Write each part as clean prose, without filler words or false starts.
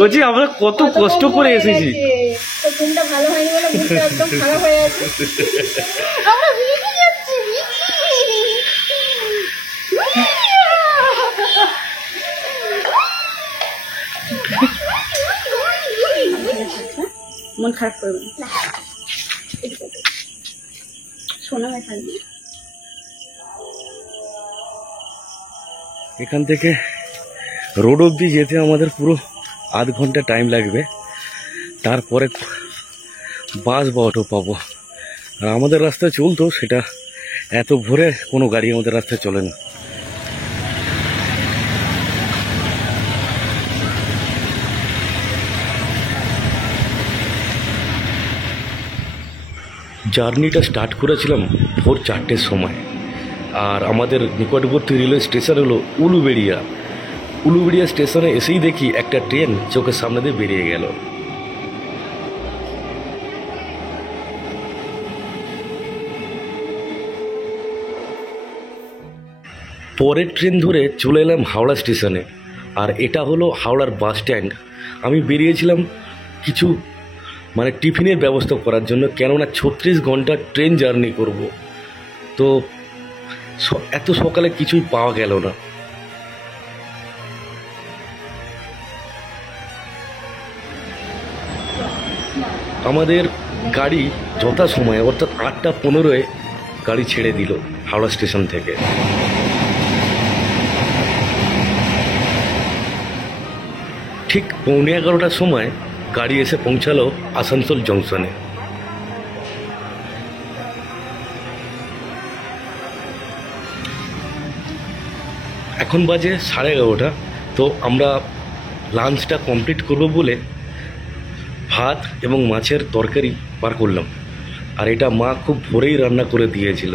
কচি আমরা কত কষ্ট করে এসেছি। ঘুমটা ভালো হয়নি বলে মুখটা একদম খারাপ হয়ে আছে। আমরা ভিজে যাচ্ছি। মন খারাপ করবেন না, শোনা হয় থাকবে। এখান থেকে রোড অবধি যেতে আমাদের পুরো আধ ঘন্টা টাইম লাগবে, তারপরে বাস বা অটো পাবো। আর আমাদের রাস্তায় চলতো, সেটা এত ভোরে কোনো গাড়ি আমাদের রাস্তায় চলে না। জার্নিটা স্টার্ট করেছিলাম ভোর 4টের সময়, আর আমাদের নিকটবর্তী রেলওয়ে স্টেশন হলো উলুবেড়িয়া। উলুবেড়িয়া স্টেশনে এসেই দেখি একটা ট্রেন চোখের সামনে দিয়ে বেরিয়ে গেল। পরের ট্রেন ধরে চলে এলাম হাওড়া স্টেশনে, আর এটা হলো হাওড়ার বাস স্ট্যান্ড। আমি বেরিয়েছিলাম কিছু টিফিনের ব্যবস্থা করার জন্য, কেননা 36 ঘন্টা ট্রেন জার্নি করব। তো এত সকালে কিছুই পাওয়া গেল না। আমাদের গাড়ি যথাসময়ে অর্থাৎ 8টা 15-এ গাড়ি ছেড়ে দিল হাওড়া স্টেশন থেকে। ঠিক 11:15টার সময় গাড়ি এসে পৌঁছালো আসানসোল জংশনে। এখন বাজে 11:30। তো আমরা লাঞ্চটা কমপ্লিট করব বলে ভাত এবং মাছের তরকারি পার করলাম, আর এটা মা খুব ভোরেই রান্না করে দিয়েছিল।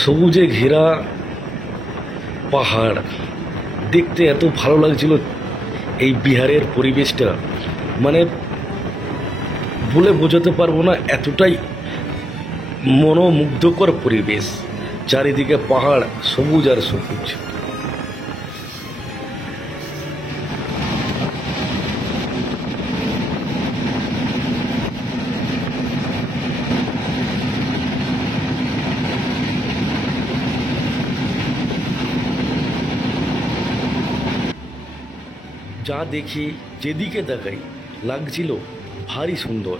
সবুজে ঘেরা পাহাড় দেখতে এত ভালো লাগছিল। এই বিহারের পরিবেশটা বলে বোঝাতে পারবো না, এতটাই মনোমুগ্ধকর পরিবেশ। চারিদিকে পাহাড়, সবুজ আর সবুজ। যা দেখি, যেদিকে তাকাই লাগছিল ভারী সুন্দর।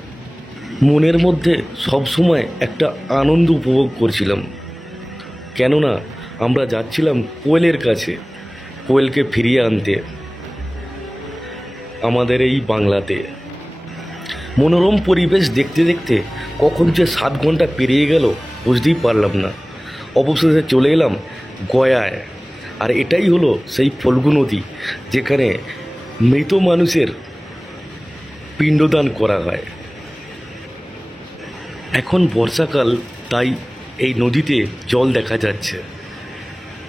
মনের মধ্যে সবসময় একটা আনন্দ উপভোগ করছিলাম, কেননা আমরা যাচ্ছিলাম কোয়েলের কাছে, কোয়েলকে ফিরিয়ে আনতে আমাদের এই বাংলাতে। মনোরম পরিবেশ দেখতে দেখতে কখন যে 7 ঘন্টা পেরিয়ে গেল বুঝতেই পারলাম না। অবশেষে চলে এলাম গয়ায়, আর এটাই হলো সেই ফল্গু নদী যেখানে মৃত মানুষের পিণ্ডদান করা হয়। এখন বর্ষাকাল, তাই এই নদীতে জল দেখা যাচ্ছে,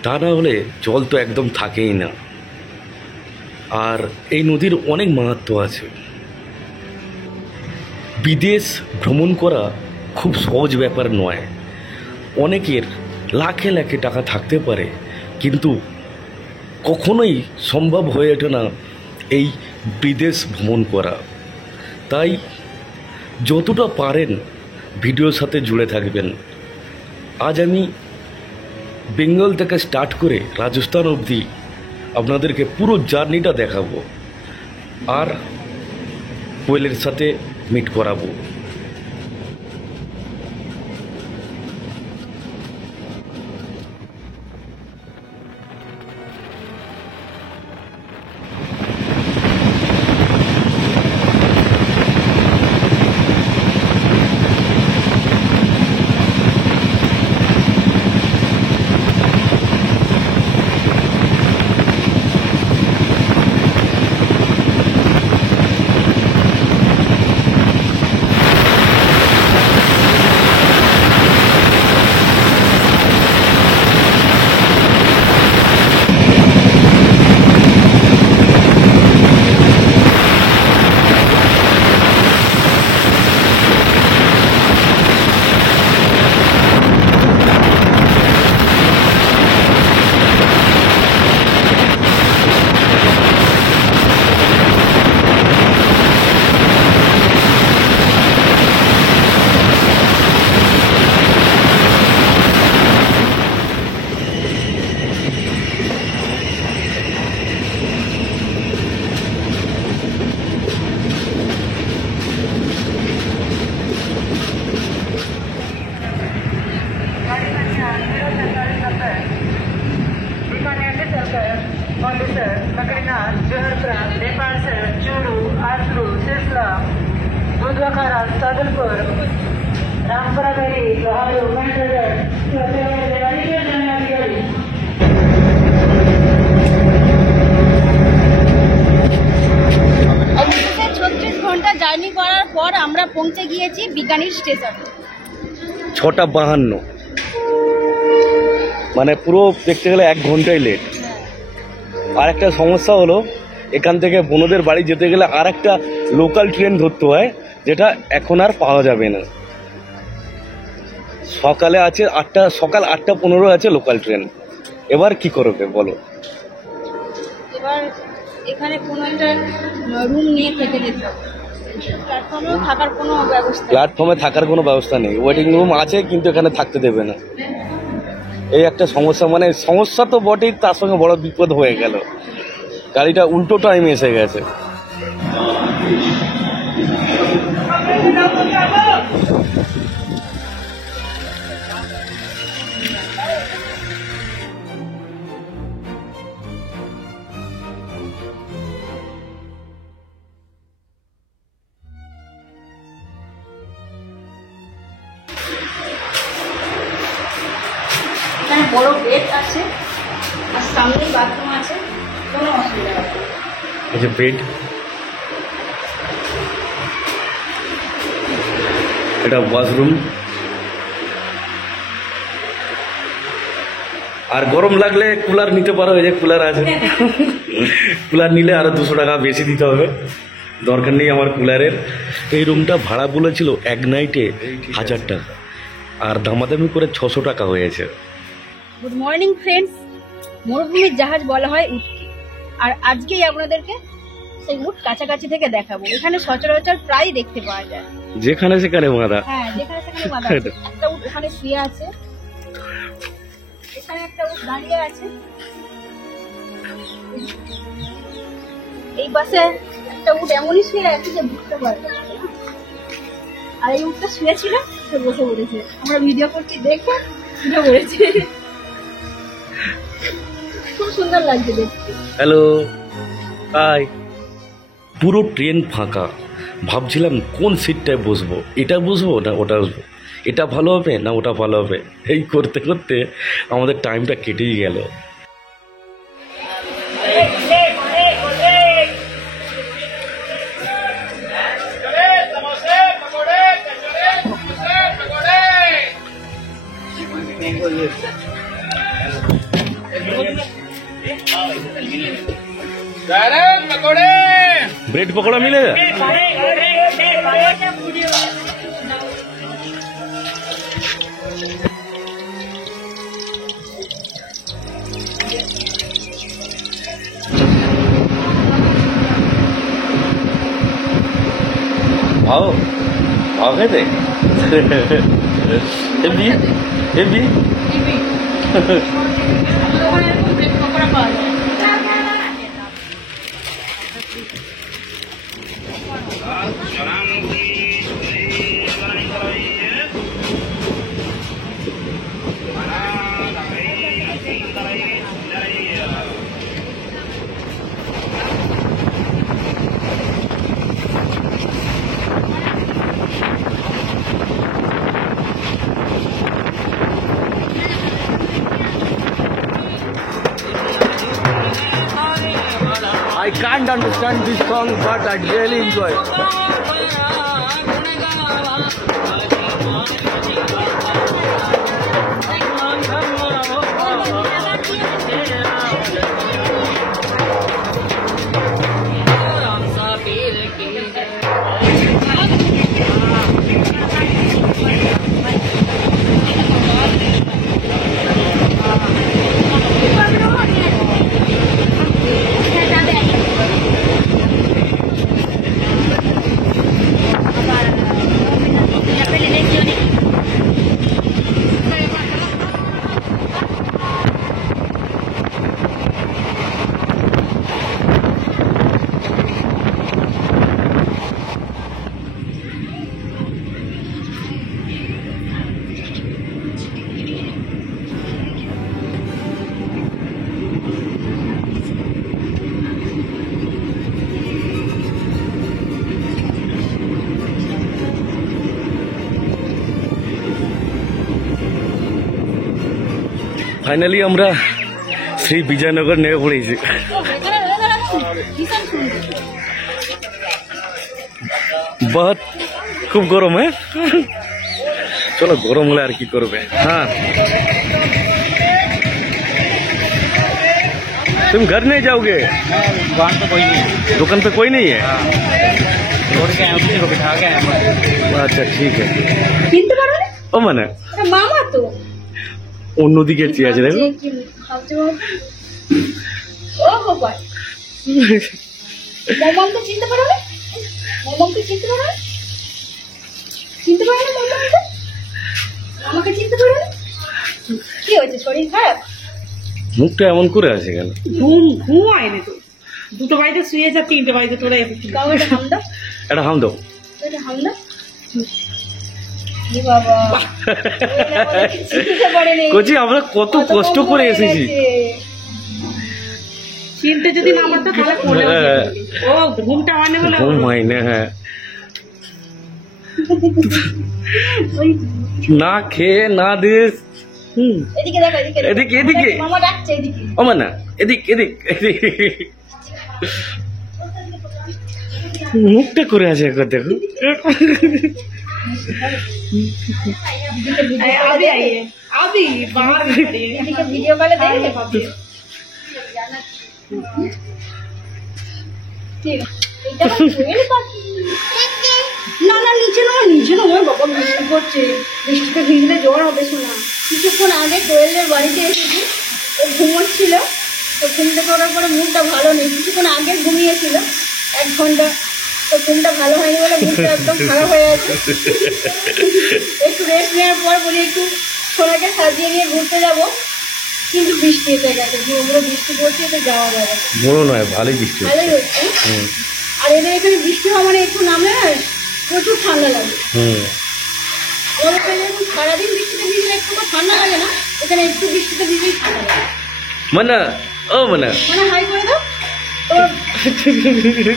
তা না হলে জল তো একদম থাকেই না। আর এই নদীর অনেক মাহাত্ম্য আছে। বিদেশ ভ্রমণ করা খুব সহজ ব্যাপার নয়। অনেকের লাখে লাখে টাকা থাকতে পারে, কিন্তু কখনোই সম্ভব হয়ে ওঠে না এই বিদেশ ভ্রমণ করা। তাই যতটা পারেন ভিডিওর সাথে জুড়ে থাকবেন। আজ আমি বেঙ্গল থেকে স্টার্ট করে রাজস্থান অবধি আপনাদেরকে পুরো জার্নিটা দেখাবো, আর কোয়েলের সাথে মিট করাবো। मौलीसर मकड़ीनाथ जोहरपुरा नेपाल से चूरू आसरू सिरसा बुधवाखारा सादुलपुर रामपुरा गली लोहारू मंडल অবশেষে 36 ঘন্টা জার্নি করার পর আমরা পৌঁছে গিয়েছি বিকানির স্টেশন। 6:52, মানে পুরো দেখতে গেলে 1 ঘন্টাই লেট। আর একটা সমস্যা হলো, এখান থেকে বোনদের বাড়ি যেতে গেলে আর একটা লোকাল ট্রেন ধরতে হয়, যেটা এখন আর পাওয়া যাবে না। সকালে আছে সকাল 8:15 আছে লোকাল ট্রেন। এবার কি করবে বলো? এবার এখানে কোনো একটা রুম নিয়ে থেকে যেতে হবে। প্ল্যাটফর্মেও থাকার কোনো ব্যবস্থা নেই। প্ল্যাটফর্মে থাকার কোনো ব্যবস্থা নেই, ওয়েটিং রুম আছে কিন্তু এখানে থাকতে দেবে না। এই একটা সমস্যা, মানে সমস্যা তো বটেই, তার সঙ্গে বড় বিপদ হয়ে গেল। গাড়িটা উল্টো টাইমে এসে গেছে। এখানে বড় বেড আছে আর সামনে বাথরুম আছে, কোনো অসুবিধা নেই। এই যে বেড, এটা ওয়াশরুম। আর গরম লাগলে কুলার নিতে পারো, এই যে কুলার আছে। কুলার নিলে আরো 200 টাকা বেশি দিতে হবে, দরকার নেই আমার কুলারের। এই রুমটা ভাড়া বলেছিল এক নাইটে 1000 টাকা, আর দামাদামি করে 600 টাকা হয়েছে। Good morning friends. মরুভূমির জাহাজ বলা হয় উটকে, আর আজকেই আপনাদেরকে সেই উট কাছাকাছি থেকে দেখাবো। এখানে সচরাচর প্রায় দেখতে পাওয়া যায়, যেখানে সেখানে মাদা। হ্যাঁ যেখানে সেখানে বাঁধা আছে। একটা উট ওখানে শুয়ে আছে, এখানে একটা উট দাঁড়িয়ে আছে, এই পাশে একটা উট এমনই শুয়ে আছে যে বুঝতে পারবে না। আর এই উটটা শুয়েছিল, সে বসে পড়েছে। আমরা ভিডিও করছি দেখে উঠে পড়েছে। খুব সুন্দর লাগছে দেখতে। Hello, high. পুরো ট্রেন ফাঁকা। ভাবছিলাম কোন সিটটায় বসবো, এটা বসবো না ওটা বসবো, এটা ভালো হবে না ওটা ভালো হবে। এই করতে করতে আমাদের টাইমটা কেটেই গেল। ब्रेड पकौड़ा मिलेगा? भाव भाव है देख। ये भी I can't understand this song, but I really enjoy it. Finally আমরা শ্রী বিজয়নগর নেমে পড়েছি। ভীষণ সুন্দর। বহুত খুব গরম হ্যাঁ। চলো গরম হলে আর কি করবে। हाँ तुम घर नहीं जाओगे? दुकान पे कोई नहीं है। दुकान पे कोई नहीं है? छोड़ के आए उसी को बिठा के आए। अच्छा ठीक है। চিনতে পারো না? ও মানে এটা মামা তো। অন্যদিকে চেয়ে আছে দেখো। কি ভাবছে বাবা? ও গোপাল। মামাকে চিনতে পারো না? মামাকে চিনতে পারো না? চিনতে পারো না মামাকে? মামাকে চিনতে পারো না? কি হয়েছে, শরীর খারাপ? মুখটা এমন করে আছে কেন? ঘুম হয়নি তো, দুটো বাড়িতে শুয়েছে আর তিনটে বাড়িতে তোরা এসেছিস। গাও এটা হাম দাও, এটা হাম দাও। এটা হাম দাও। এ বাবা, চিনতে পারেনি। কোচি আমরা কত কষ্ট করে এসেছি। চিনতে যদি না পারতো তাহলে কোলে হ্যাঁ। ও ঘুমটা হয়নি বলে ঘুম হয় না হ্যাঁ। ওই না খেয়ে না দিয়ে এদিকে দেখো, এদিকে দেখো। এদিকে, এদিকে। মামা ডাকছে এদিকে। ও মানে এদিক এদিক এদিক মুখটা করে আছে একবার দেখো। আবি আইয়ে আবি বাহার বেরিয়ে এদিকে ভিডিও কলে দেখলে পাবে। ঠিক আছে, এটা কোয়েল পাখি। না না, নিচে না, নিচে না, ওই বাবা বৃষ্টি পড়ছে, বৃষ্টিতে ভিজলে জ্বর হবে। শোনা, কিছুক্ষণ আগে কোয়েলের বাড়িতে এসেছি, ও ঘুমোচ্ছিল, তো ঘুম থেকে ওঠার পরে মুখটা ভালো নেই, কিছুক্ষণ আগে ঘুমিয়েছিল 1 ঘন্টা, তো ঘুমটা ভালো হয়নি বলে মুখটা একদম খারাপ হয়ে আছে। একটু রেস্ট নেওয়ার পর বলি একটু সোনাকে সাজিয়ে নিয়ে ঘুরতে যাবো, কিন্তু বৃষ্টি এসে গেছে, পুরো বৃষ্টি পড়ছে, তো যাওয়া যাবে না। মনে নয় ভালোই বৃষ্টি হচ্ছে। ভালোই হচ্ছে। হুম আর এদের এখানে বৃষ্টি হওয়া মানে একটু নামলে না প্রচুর ঠান্ডা লাগে। হুম আমাদের এখানে যেরকম সারাদিন বৃষ্টিতে ভিজলে একটু ঠান্ডা লাগে না, এখানে একটু বৃষ্টিতে ভিজলেই ঠান্ডা লাগে। মানে ও মানে মানে হাই করে দাও।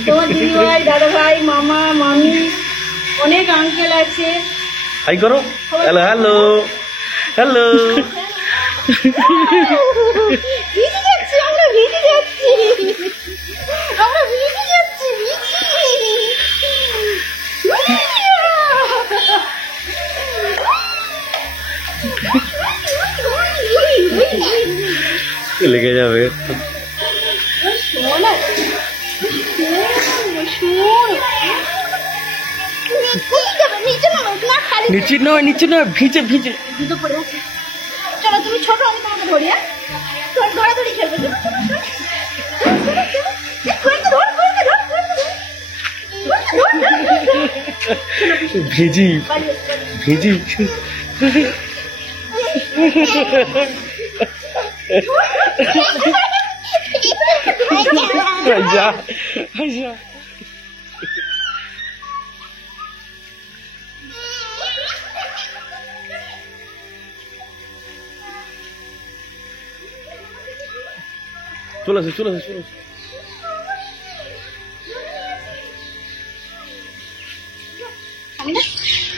তোমার দিদি ভাই, দাদা ভাই, মামা, মামি, অনেক আঙ্কেল আছে। হাই করো। Hello hello hello. ভিজে যাচ্ছি আমরা, ভিজে যাচ্ছি আমরা, ভিজে যাচ্ছি, লেগে যাবে। নিচে নয় নিচে নয়, ভিজে ভিজে। জুতো পড়ে আছে। চলো তুমি ছোট, আমি তোমাকে ধরি। হ্যাঁ, তোর ধরাধরি খেলবে। চলো, চলো, চলো। ভিজি ভিজি। যা যা। চলে আসো চলে আসো চলে আসো।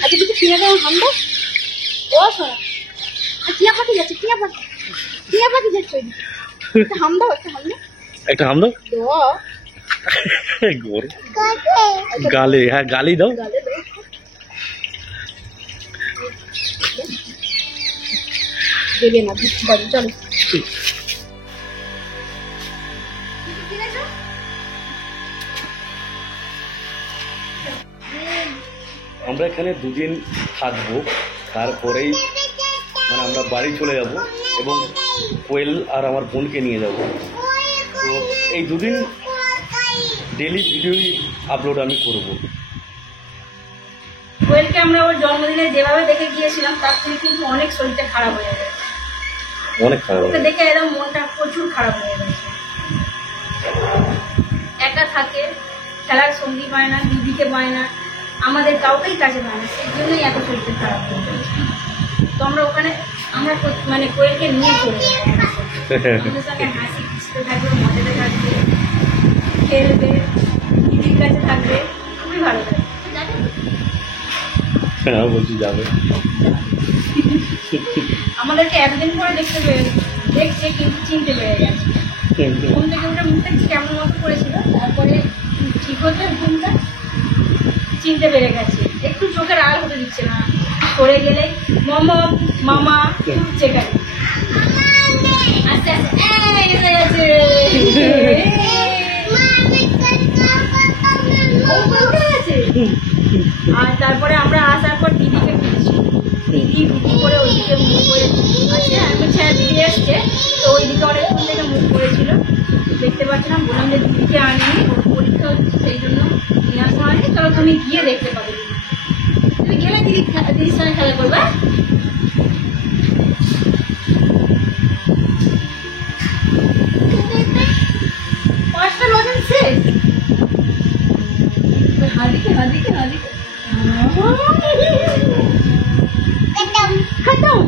আচ্ছা কিছু টিয়া গায়ে হাম দাও। ও শোনা, টিয়া পাখি যাচ্ছে, টিয়া পাখি, টিয়া পাখি যাচ্ছে। একটা হাম দাও, একটা হাম দাও, একটা হাম দাও। গরম গালে, হ্যাঁ গালি দাও। দেবে না, বৃষ্টি পড়ে। চলো আমরা এখানে 2 দিন থাকবো, তারপরেই মানে আমরা বাড়ি চলে যাব এবং কোয়েল আর আমার বোনকে নিয়ে যাব। তো এই 2 দিন ডেলি ভিডিওই আপলোড আমি করব। কোয়েলকে আমরা ওর জন্মদিনে যেভাবে দেখে গিয়েছিলাম, তার থেকে কিন্তু অনেক শরীরটা খারাপ হয়ে গেছে। অনেক খারাপ ওকে দেখে এরকম মনটা প্রচুর খারাপ হয়ে গেছে। একা থাকে, খেলার সঙ্গী পায় না, দিদিকে পায় না, আমাদের কাউকেই কাছে পায় না, সেই জন্যই এত শরীরটা খারাপ হয়ে গেছে। তো আমরা ওখানে আমরা মানে কোয়েলকে নিয়ে চলে যাবো, আমাদের সঙ্গে হাসি খুশিতে থাকবে, মজাতে থাকবে, খেলবে, দিদির কাছে থাকবে, খুবই ভালো লাগবে। হ্যাঁ বলছি যাবে। আমাদেরকে এতদিন পরে দেখতে পেয়ে দেখছে কিন্তু চিনতে পেরে গেছে। ঘুম থেকে উঠে মুখটা কেমন মতো করেছিল, তারপরে ঠিক হতে ঘুমটা চিনতে পেরে গেছে। একটু চোখের আড়াল হতে দিচ্ছে না, সরে গেলে মামা মামা উঠছে কেন, আস্তে আস্তে এই এসে গেছে। আর তারপরে আমরা আসার পর দিদিকে খুঁজছি, দিদি ভিডিও করে ওইদিকে মুখ করে আছে। আমি বলছি হ্যাঁ দিদি এসছে, তো ওইদিকে অনেকক্ষণ থেকে মুখ করেছিল, দেখতে পাচ্ছিলাম। বললাম যে দিদিকে আনি, ওর পরীক্ষা হচ্ছে সেই জন্য নিয়ে আসা হয়নি, চলো তুমি গিয়ে দেখতে পাবে। তুমি গেলে দিদির সঙ্গে খেলা করবে। পাঁচটা লজেন শেষ, হাদিকে হাদিকে হাদিকে খতম।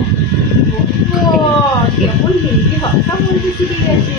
কেমন হিন্দি ভাষা বলতে শিখে গেছে।